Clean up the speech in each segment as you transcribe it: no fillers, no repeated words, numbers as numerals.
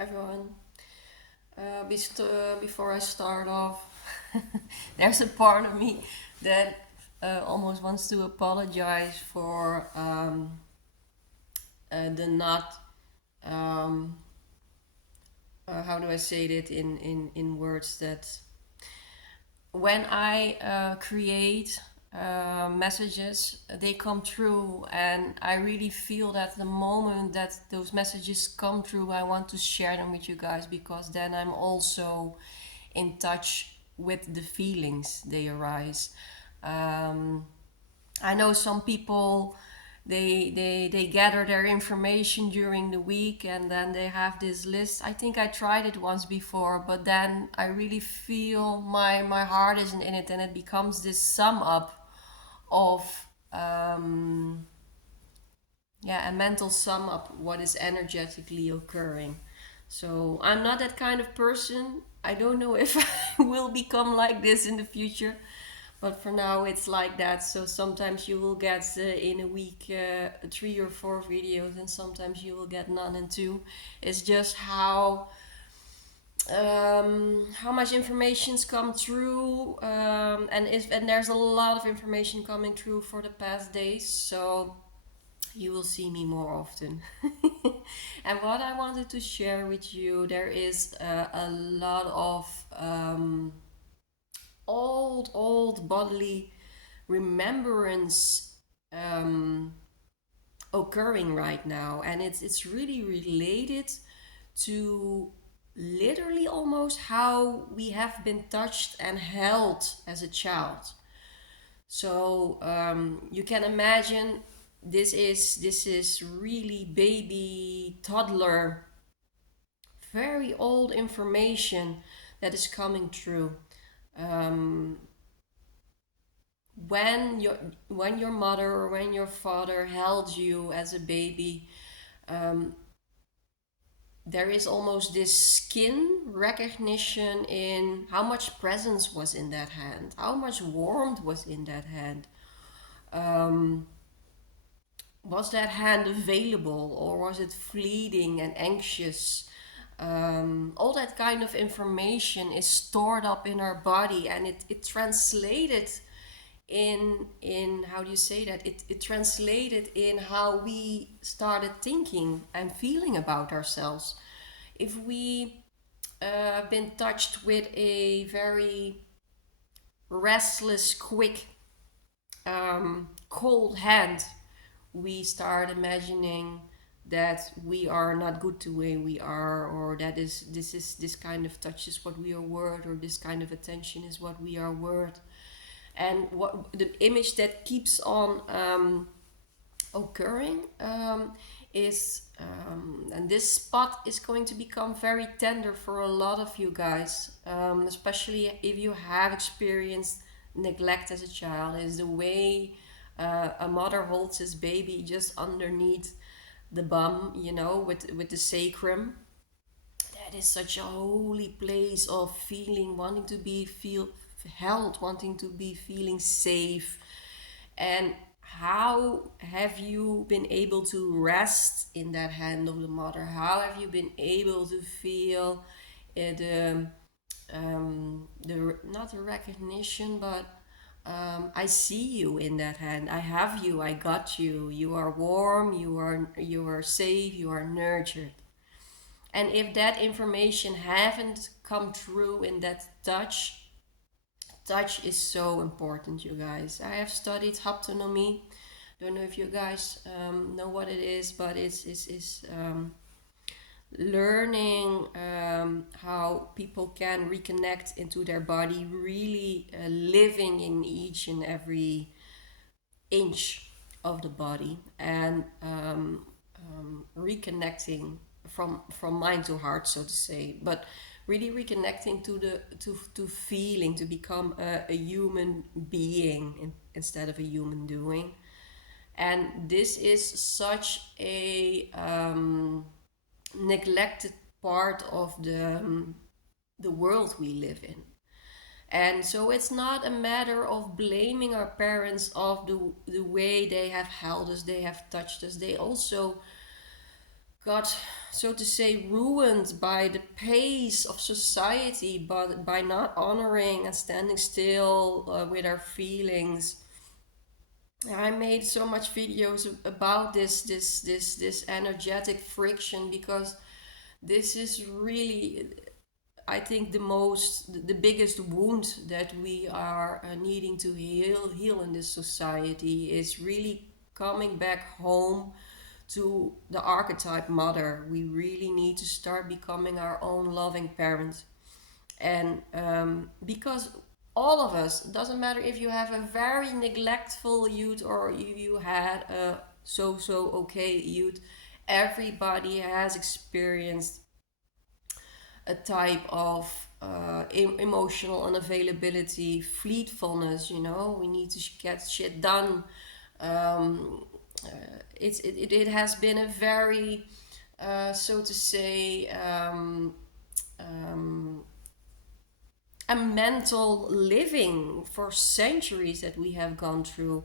everyone. Before I start off, there's a part of me that almost wants to apologize for the not, um, how do I say it in words that when I create messages, they come true, and I really feel that the moment that those messages come true, I want to share them with you guys because then I'm also in touch with the feelings they arise. Um, I know some people they gather their information during the week and then they have this list. I think I tried it once before, but then I really feel my heart isn't in it and it becomes this sum up of um, yeah, a mental sum up what is energetically occurring. So I'm not that kind of person. I don't know if I will become like this in the future, but for now it's like that. So sometimes you will get in a week 3 or 4 videos, and sometimes you will get none and two. It's just how much information's come through, and there's a lot of information coming through for the past days. So you will see me more often. And what I wanted to share with you, there is a lot of old bodily remembrance um, occurring right now, and it's really related to literally almost how we have been touched and held as a child. So you can imagine this is really baby toddler, very old information that is coming through. Um, when your mother or when your father held you as a baby, um, there is almost this skin recognition in how much presence was in that hand, how much warmth was in that hand. Um, was that hand available or was it fleeting and anxious? All that kind of information is stored up in our body, and it translated in how do you say that, it translated in how we started thinking and feeling about ourselves. If we been touched with a very restless, quick, cold hand, we start imagining that we are not good the way we are, or that this kind of touch is what we are worth, or this kind of attention is what we are worth. And what the image that keeps on occurring is and this spot is going to become very tender for a lot of you guys, especially if you have experienced neglect as a child, is the way a mother holds his baby just underneath the bum, with the sacrum. That is such a holy place of feeling, wanting to be feel held, wanting to be feeling safe. And how have you been able to rest in that hand of the mother? How have you been able to feel the not the recognition, but I see you in that hand. I have you. I got you. You are warm. You are safe. You are nurtured. And if that information haven't come through in that touch is so important, you guys. I have studied haptonomy. Don't know if you guys know what it is, but it's learning how people can reconnect into their body, really living in each and every inch of the body, and reconnecting from mind to heart, so to say, but really reconnecting to feeling, to become a human being instead of a human doing. And this is such a neglected part of the world we live in. And so it's not a matter of blaming our parents of the way they have held us, they have touched us. They also got, so to say, ruined by the pace of society, but by not honoring and standing still with our feelings. I made so much videos about this energetic friction, because this is really, I think, the biggest wound that we are needing to heal in this society, is really coming back home to the archetype mother. We really need to start becoming our own loving parent. And because all of us, doesn't matter if you have a very neglectful youth or you had a so okay youth, everybody has experienced a type of emotional unavailability, fleetfulness. We need to get shit done. um, it has been a very, so to say, um, a mental living for centuries that we have gone through.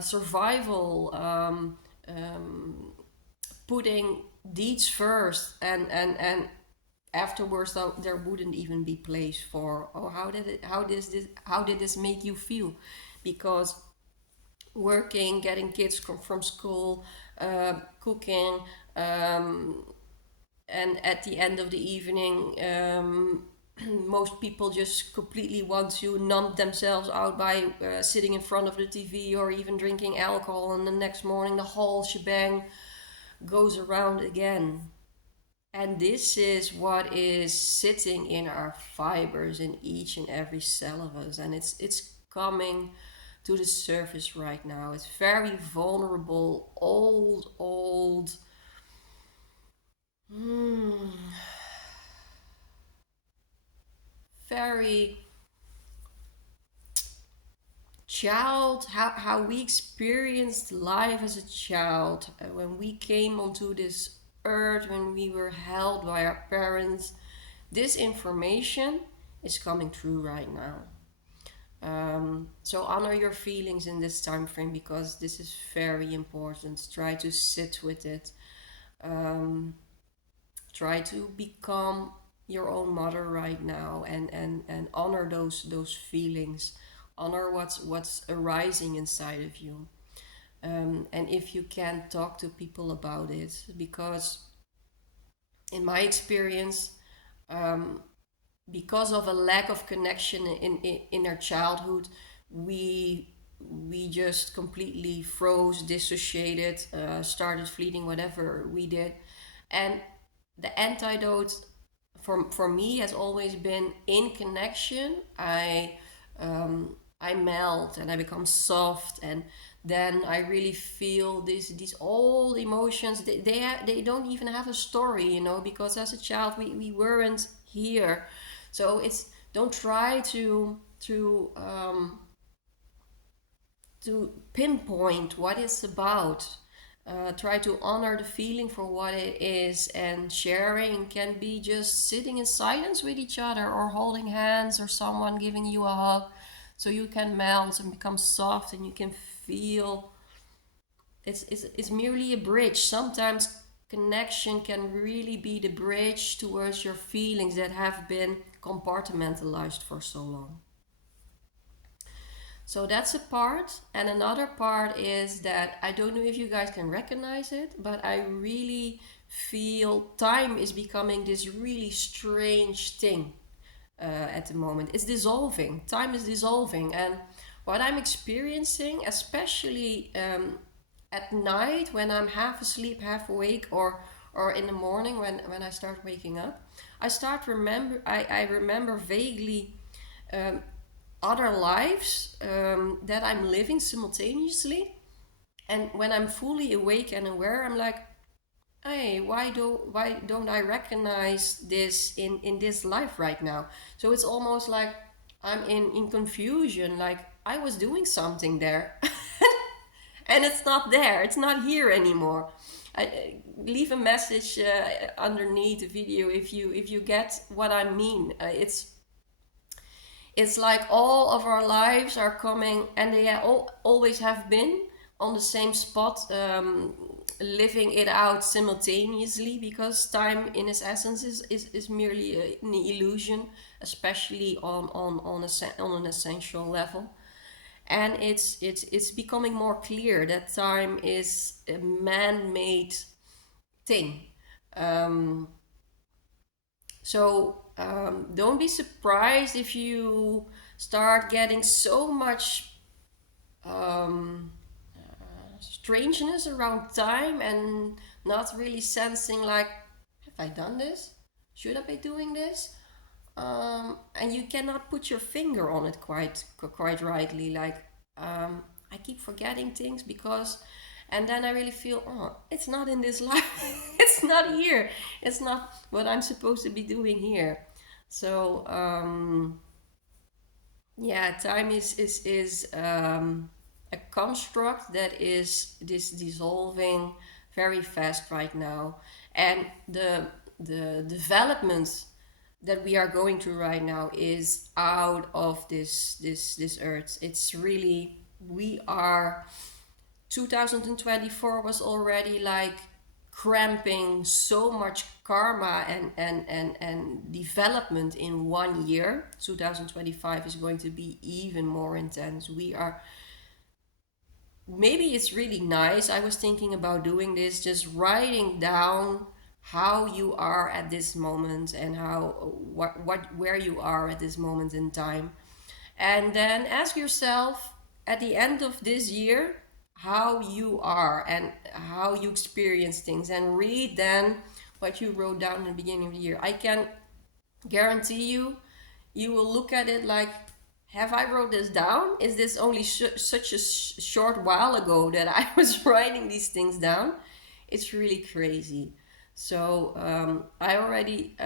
Survival, putting deeds first, and afterwards there wouldn't even be place for, oh, how did this make you feel? Because working, getting kids from school, cooking, and at the end of the evening, most people just completely want to numb themselves out by sitting in front of the TV or even drinking alcohol, and the next morning the whole shebang goes around again. And this is what is sitting in our fibers, in each and every cell of us, and it's coming to the surface right now. It's very vulnerable, old, hmm, very child, how we experienced life as a child, when we came onto this earth, when we were held by our parents. This information is coming through right now. So honor your feelings in this time frame, because this is very important. Try to sit with it. Um, Try to become your own mother right now, and honor those feelings. Honor what's arising inside of you. And if you can, talk to people about it, because in my experience, um, because of a lack of connection in our childhood, we we just completely froze, dissociated, started fleeting, whatever we did. And the antidote for me has always been in connection. I melt and I become soft, and then I really feel these old emotions. They don't even have a story, because as a child we weren't here. So it's, don't try to pinpoint what it's about. Try to honor the feeling for what it is, and sharing can be just sitting in silence with each other, or holding hands, or someone giving you a hug, so you can melt and become soft, and you can feel. It's merely a bridge. Sometimes connection can really be the bridge towards your feelings that have been compartmentalized for so long. So that's a part. And another part is that, I don't know if you guys can recognize it, but I really feel time is becoming this really strange thing at the moment. It's dissolving. Time is dissolving. And what I'm experiencing, especially at night when I'm half asleep, half awake, or in the morning when I start waking up, I remember vaguely um, other lives that I'm living simultaneously. And when I'm fully awake and aware, I'm like, hey, why don't I recognize this in this life right now? So it's almost like I'm in confusion, like I was doing something there, and it's not there. It's not here anymore. Leave a message underneath the video if you get what I mean. It's like all of our lives are coming, and they always have been on the same spot, living it out simultaneously, because time in its essence is merely an illusion, especially on an essential level. And it's becoming more clear that time is a man-made thing. um, don't be surprised if you start getting so much um, strangeness around time, and not really sensing like, have I done this? Should I be doing this? And you cannot put your finger on it quite rightly. Like, I keep forgetting things because, and then I really feel, oh, it's not in this life. It's not here. It's not what I'm supposed to be doing here. So yeah, time is a construct that is this dissolving very fast right now, and the development that we are going through right now is out of this earth. It's really, we are, 2024 was already like cramping so much karma and development in 1 year. 2025 is going to be even more intense. We are, maybe it's really nice, I was thinking about doing this, just writing down how you are at this moment, and how, what where you are at this moment in time, and then ask yourself at the end of this year how you are and how you experience things, and read then what you wrote down in the beginning of the year. I can guarantee you, you will look at it like, have I wrote this down? Is this only such a short while ago that I was writing these things down? It's really crazy. So I already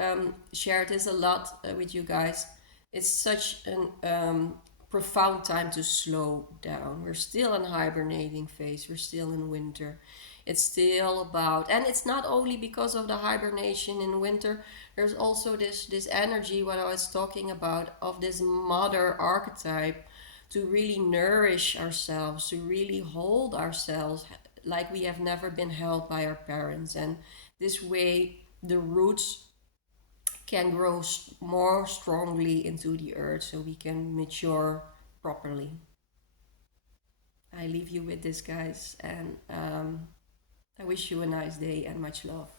shared this a lot with you guys. It's such an profound time to slow down. We're still in hibernating phase. We're still in winter. It's still about, and it's not only because of the hibernation in winter. There's also this energy, what I was talking about, of this mother archetype, to really nourish ourselves, to really hold ourselves like we have never been held by our parents. And this way, the roots can grow more strongly into the earth, so we can mature properly. I leave you with this, guys, and I wish you a nice day and much love.